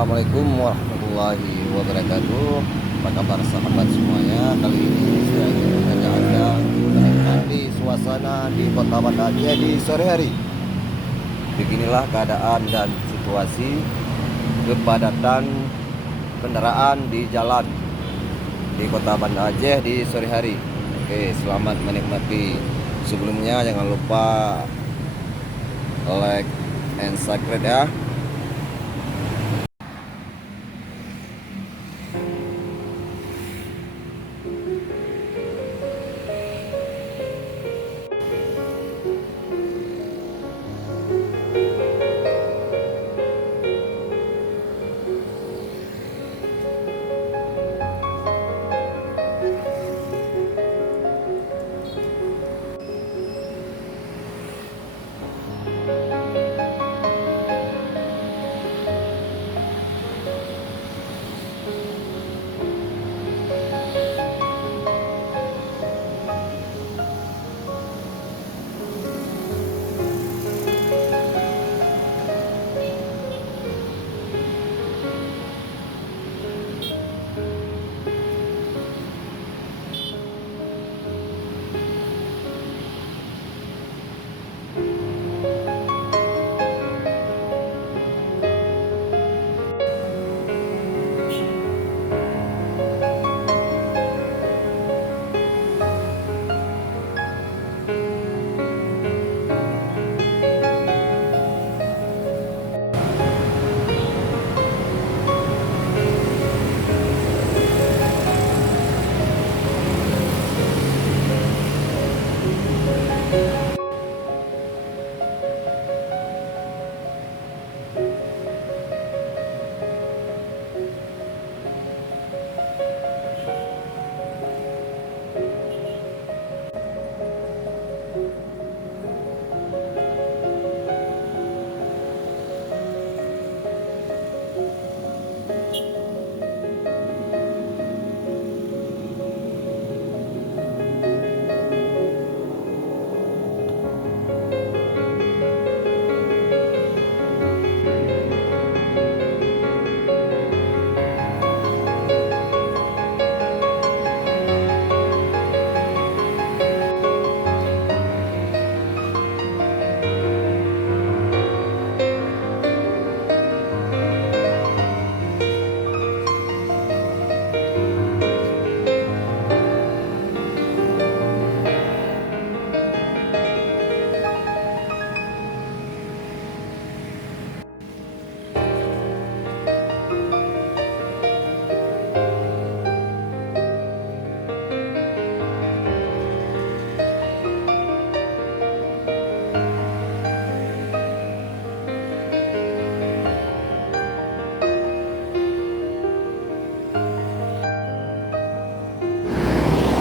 Assalamualaikum warahmatullahi wabarakatuh. Apa kabar sahabat semuanya? Kali ini saya ingin mengajak Anda menikmati suasana di Kota Banda Aceh di sore hari. Beginilah keadaan dan situasi kepadatan kendaraan di jalan di Kota Banda Aceh di sore hari. Oke, selamat menikmati. Sebelumnya jangan lupa like and subscribe ya.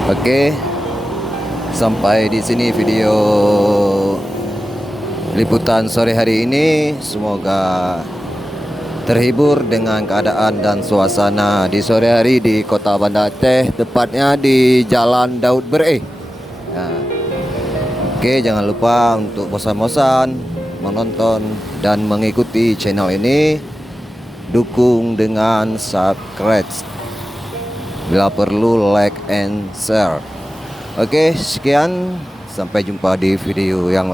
Oke, sampai di sini video liputan sore hari ini. Semoga terhibur dengan keadaan dan suasana di sore hari di Kota Banda Aceh, tepatnya di Jalan Daud Bre. Nah, oke, jangan lupa untuk bosan-bosan menonton dan mengikuti channel ini. Dukung dengan subscribe. Bila perlu like and share. Oke, sekian. Sampai jumpa di video yang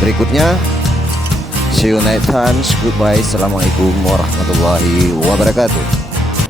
berikutnya. See you next time. Goodbye. Assalamualaikum warahmatullahi wabarakatuh.